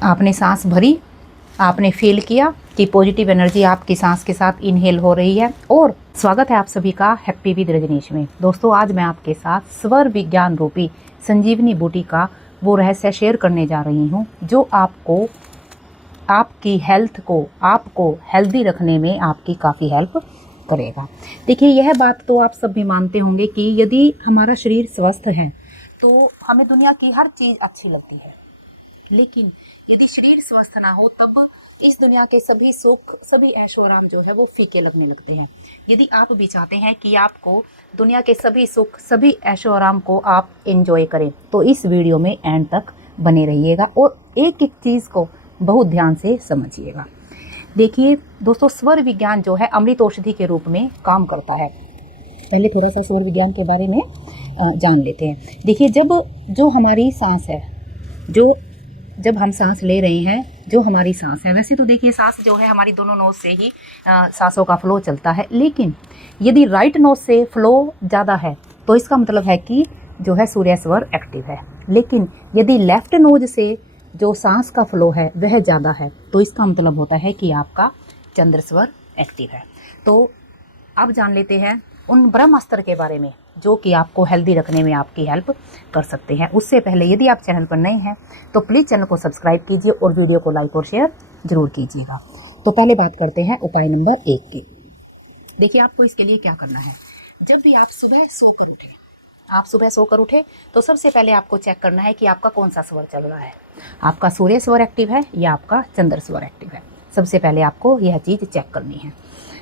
आपने सांस भरी, आपने फील किया कि पॉजिटिव एनर्जी आपकी सांस के साथ इनहेल हो रही है। और स्वागत है आप सभी का हैप्पी विद रजनीश में। दोस्तों, आज मैं आपके साथ स्वर विज्ञान रूपी संजीवनी बूटी का वो रहस्य शेयर करने जा रही हूँ जो आपको आपकी हेल्थ को, आपको हेल्दी रखने में आपकी काफ़ी हेल्प करेगा। देखिए, यह बात तो आप सब भी मानते होंगे कि यदि हमारा शरीर स्वस्थ है तो हमें दुनिया की हर चीज़ अच्छी लगती है, लेकिन यदि शरीर स्वस्थ ना हो तब इस दुनिया के सभी सुख, सभी ऐशो आराम जो है वो फीके लगने लगते हैं। यदि आप भी चाहते हैं कि आपको दुनिया के सभी सुख, सभी ऐशो आराम को आप एंजॉय करें तो इस वीडियो में एंड तक बने रहिएगा और एक एक चीज़ को बहुत ध्यान से समझिएगा। देखिए दोस्तों, स्वर विज्ञान जो है अमृत औषधि के रूप में काम करता है। पहले थोड़ा सा स्वर विज्ञान के बारे में जान लेते हैं। देखिए, जो हमारी सांस है, जब हम सांस ले रहे हैं, जो हमारी सांस है, वैसे तो देखिए सांस जो है हमारी दोनों नोज से ही सांसों का फ्लो चलता है, लेकिन यदि राइट नोज से फ्लो ज़्यादा है तो इसका मतलब है कि जो है सूर्य स्वर एक्टिव है। लेकिन यदि लेफ्ट नोज से जो सांस का फ्लो है वह ज़्यादा है तो इसका मतलब होता है कि आपका चंद्र स्वर एक्टिव है। तो अब जान लेते हैं उन ब्रह्मास्त्र के बारे में जो कि आपको हेल्दी रखने में आपकी हेल्प कर सकते हैं। उससे पहले यदि आप चैनल पर नए हैं तो प्लीज़ चैनल को सब्सक्राइब कीजिए और वीडियो को लाइक और शेयर जरूर कीजिएगा। तो पहले बात करते हैं उपाय नंबर 1 की। देखिए, आपको इसके लिए क्या करना है। जब भी आप सुबह सोकर उठे तो सबसे पहले आपको चेक करना है कि आपका कौन सा स्वर चल रहा है। आपका सूर्य स्वर एक्टिव है या आपका चंद्र स्वर एक्टिव है। सबसे पहले आपको यह चीज़ चेक करनी है।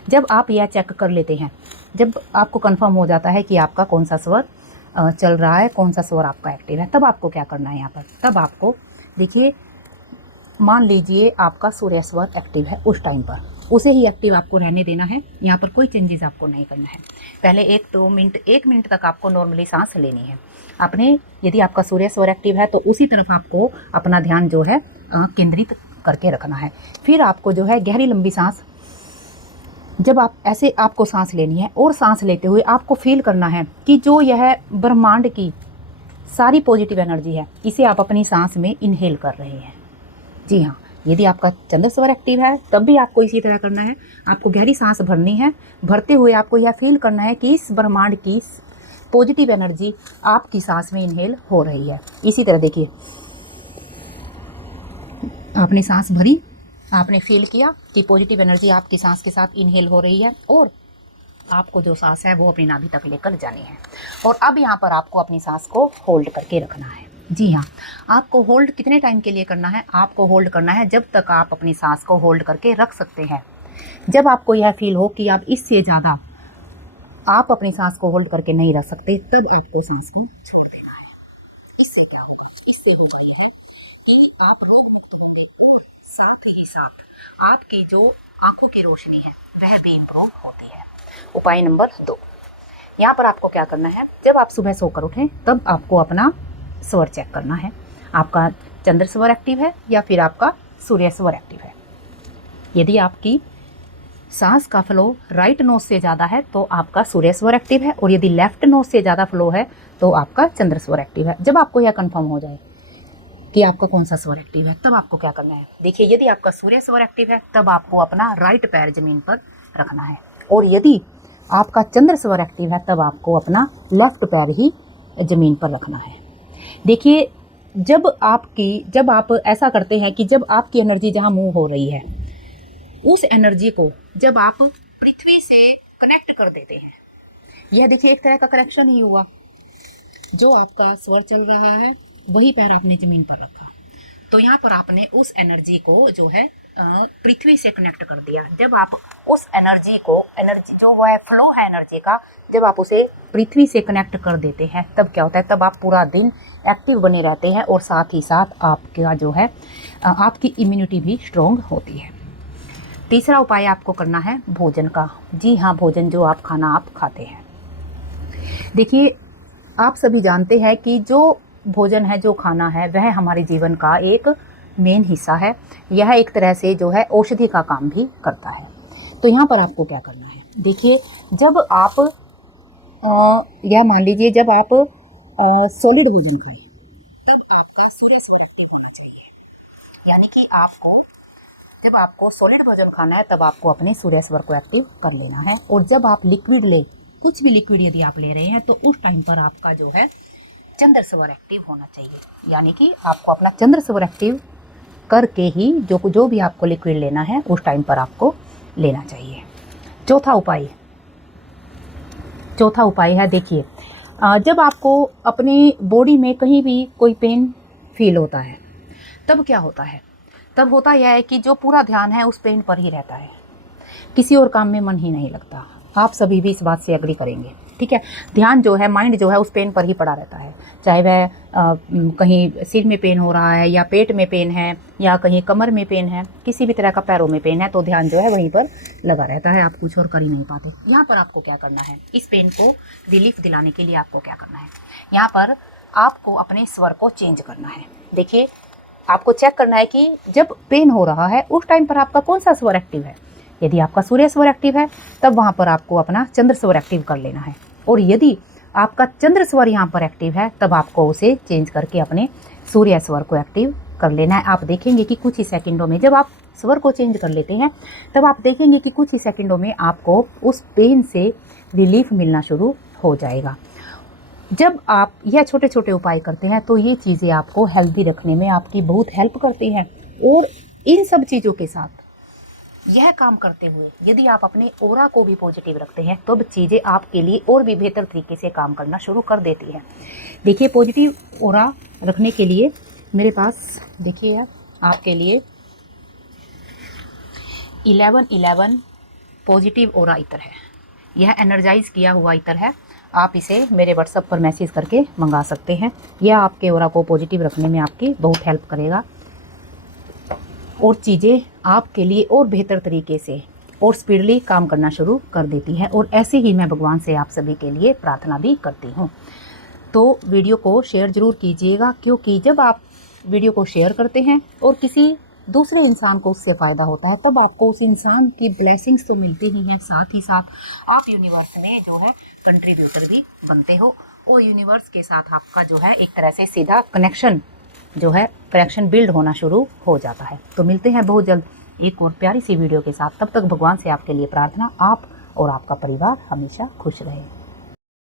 जब आप यह चेक कर लेते हैं, जब आपको कंफर्म हो जाता है कि आपका कौन सा स्वर चल रहा है, कौन सा स्वर आपका एक्टिव है, तब आपको क्या करना है यहाँ पर। तब आपको देखिए, मान लीजिए आपका सूर्य स्वर एक्टिव है, उस टाइम पर उसे ही एक्टिव आपको रहने देना है। यहाँ पर कोई चेंजेस आपको नहीं करना है। पहले 1 मिनट तक आपको नॉर्मली सांस लेनी है। आपने, यदि आपका सूर्य स्वर एक्टिव है तो उसी तरफ आपको अपना ध्यान जो है केंद्रित करके रखना है। फिर आपको जो है गहरी लंबी सांस, जब आप ऐसे आपको सांस लेनी है और सांस लेते हुए आपको फील करना है कि जो यह ब्रह्मांड की सारी पॉजिटिव एनर्जी है इसे आप अपनी सांस में इनहेल कर रहे हैं। जी हाँ, यदि आपका चंद्र स्वर एक्टिव है तब भी आपको इसी तरह करना है। आपको गहरी सांस भरनी है। भरते हुए आपको यह फील करना है कि इस ब्रह्मांड की पॉजिटिव एनर्जी आपकी सांस में इनहेल हो रही है। इसी तरह देखिए, आपने सांस भरी, आपने फील किया कि पॉजिटिव एनर्जी आपकी सांस के साथ इनहेल हो रही है और आपको जो सांस है वो अपनी नाभि तक लेकर जानी है। और अब यहाँ पर आपको अपनी सांस को होल्ड करके रखना है। जी हाँ, आपको होल्ड कितने टाइम के लिए करना है? आपको होल्ड करना है जब तक आप अपनी सांस को होल्ड करके रख सकते हैं। जब आपको यह फील हो कि आप इससे ज़्यादा आप अपनी सांस को होल्ड करके नहीं रख सकते, तब आपको सांस को छोड़ देना है। इससे क्या होगा? इससे होगा यह कि आप रोग मुक्त होंगे और साथ ही साथ आपकी जो आंखों की रोशनी है वह भी इम्प्रूव होती है। उपाय नंबर 2, यहाँ पर आपको क्या करना है। जब आप सुबह सोकर उठें तब आपको अपना स्वर चेक करना है। आपका चंद्र स्वर एक्टिव है या फिर आपका सूर्य स्वर एक्टिव है। यदि आपकी सांस का फ्लो राइट नोज से ज़्यादा है तो आपका सूर्य स्वर एक्टिव है और यदि लेफ्ट नोज से ज़्यादा फ्लो है तो आपका चंद्र स्वर एक्टिव है। जब आपको यह कंफर्म हो जाए कि आपका कौन सा स्वर एक्टिव है तब आपको क्या करना है। देखिए, यदि आपका सूर्य स्वर एक्टिव है तब आपको अपना राइट पैर जमीन पर रखना है और यदि आपका चंद्र स्वर एक्टिव है तब आपको अपना लेफ्ट पैर ही जमीन पर रखना है। देखिए, जब आप ऐसा करते हैं कि जब आपकी एनर्जी जहाँ मूव हो रही है उस एनर्जी को जब आप पृथ्वी से कनेक्ट कर देते हैं, यह देखिए एक तरह का कनेक्शन ही हुआ। जो आपका स्वर चल रहा है वही पैर आपने जमीन पर रखा, तो यहाँ पर आपने उस एनर्जी को जो है पृथ्वी से कनेक्ट कर दिया। जब आप उस एनर्जी जो वो है फ्लो है एनर्जी का, जब आप उसे पृथ्वी से कनेक्ट कर देते हैं तब क्या होता है, तब आप पूरा दिन एक्टिव बने रहते हैं और साथ ही साथ आपका जो है आपकी इम्यूनिटी भी स्ट्रॉन्ग होती है। तीसरा उपाय आपको करना है भोजन का। जी हाँ, भोजन जो खाना आप खाते हैं। देखिए, आप सभी जानते हैं कि जो भोजन है, जो खाना है, वह हमारे जीवन का एक मेन हिस्सा है। यह एक तरह से जो है औषधि का काम भी करता है। तो यहाँ पर आपको क्या करना है। देखिए, जब आप यह मान लीजिए जब आप सॉलिड भोजन खाएं तब आपका सूर्य स्वर एक्टिव होना चाहिए। यानी कि आपको जब आपको सॉलिड भोजन खाना है तब आपको अपने सूर्य स्वर को एक्टिव कर लेना है। और जब आप लिक्विड ले, कुछ भी लिक्विड यदि आप ले रहे हैं तो उस टाइम पर आपका जो है चंद्र स्वर एक्टिव होना चाहिए। यानी कि आपको अपना चंद्र स्वर एक्टिव करके ही जो भी आपको लिक्विड लेना है उस टाइम पर आपको लेना चाहिए। चौथा उपाय है, देखिए जब आपको अपनी बॉडी में कहीं भी कोई पेन फील होता है तब क्या होता है, तब होता यह है कि जो पूरा ध्यान है उस पेन पर ही रहता है, किसी और काम में मन ही नहीं लगता। आप सभी भी इस बात से एग्री करेंगे, ठीक है। ध्यान जो है, माइंड जो है उस पेन पर ही पड़ा रहता है, चाहे वह कहीं सिर में पेन हो रहा है या पेट में पेन है या कहीं कमर में पेन है, किसी भी तरह का पैरों में पेन है तो ध्यान जो है वहीं पर लगा रहता है, आप कुछ और कर ही नहीं पाते। यहाँ पर आपको क्या करना है, इस पेन को रिलीफ दिलाने के लिए आपको क्या करना है, यहाँ पर आपको अपने स्वर को चेंज करना है। देखिए आपको चेक करना है कि जब पेन हो रहा है उस टाइम पर आपका कौन सा स्वर एक्टिव है। यदि आपका सूर्य स्वर एक्टिव है तब वहाँ पर आपको अपना चंद्र स्वर एक्टिव कर लेना है, और यदि आपका चंद्र स्वर यहाँ पर एक्टिव है तब आपको उसे चेंज करके अपने सूर्य स्वर को एक्टिव कर लेना है। आप देखेंगे कि कुछ ही सेकंडों में जब आप स्वर को चेंज कर लेते हैं तब आप देखेंगे कि कुछ ही सेकंडों में आपको उस पेन से रिलीफ मिलना शुरू हो जाएगा। जब आप यह छोटे छोटे उपाय करते हैं तो ये चीज़ें आपको हेल्दी रखने में आपकी बहुत हेल्प करती हैं। और इन सब चीज़ों के साथ यह काम करते हुए यदि आप अपने ओरा को भी पॉजिटिव रखते हैं तो चीज़ें आपके लिए और भी बेहतर तरीके से काम करना शुरू कर देती हैं। देखिए पॉजिटिव ओरा रखने के लिए मेरे पास देखिए आपके लिए 1111 पॉजिटिव ओरा इत्र है। यह एनर्जाइज किया हुआ इत्र है, आप इसे मेरे व्हाट्सएप पर मैसेज करके मंगा सकते हैं। यह आपके ओरा को पॉजिटिव रखने में आपकी बहुत हेल्प करेगा और चीज़ें आपके लिए और बेहतर तरीके से और स्पीडली काम करना शुरू कर देती है। और ऐसे ही मैं भगवान से आप सभी के लिए प्रार्थना भी करती हूँ। तो वीडियो को शेयर ज़रूर कीजिएगा, क्योंकि जब आप वीडियो को शेयर करते हैं और किसी दूसरे इंसान को उससे फ़ायदा होता है तब आपको उस इंसान की ब्लेसिंग्स तो मिलती ही हैं, साथ ही साथ आप यूनिवर्स में जो है कंट्रीब्यूटर भी बनते हो और यूनिवर्स के साथ आपका जो है एक तरह से सीधा कनेक्शन बिल्ड होना शुरू हो जाता है। तो मिलते हैं बहुत जल्द एक और प्यारी सी वीडियो के साथ। तब तक भगवान से आपके लिए प्रार्थना, आप और आपका परिवार हमेशा खुश रहे।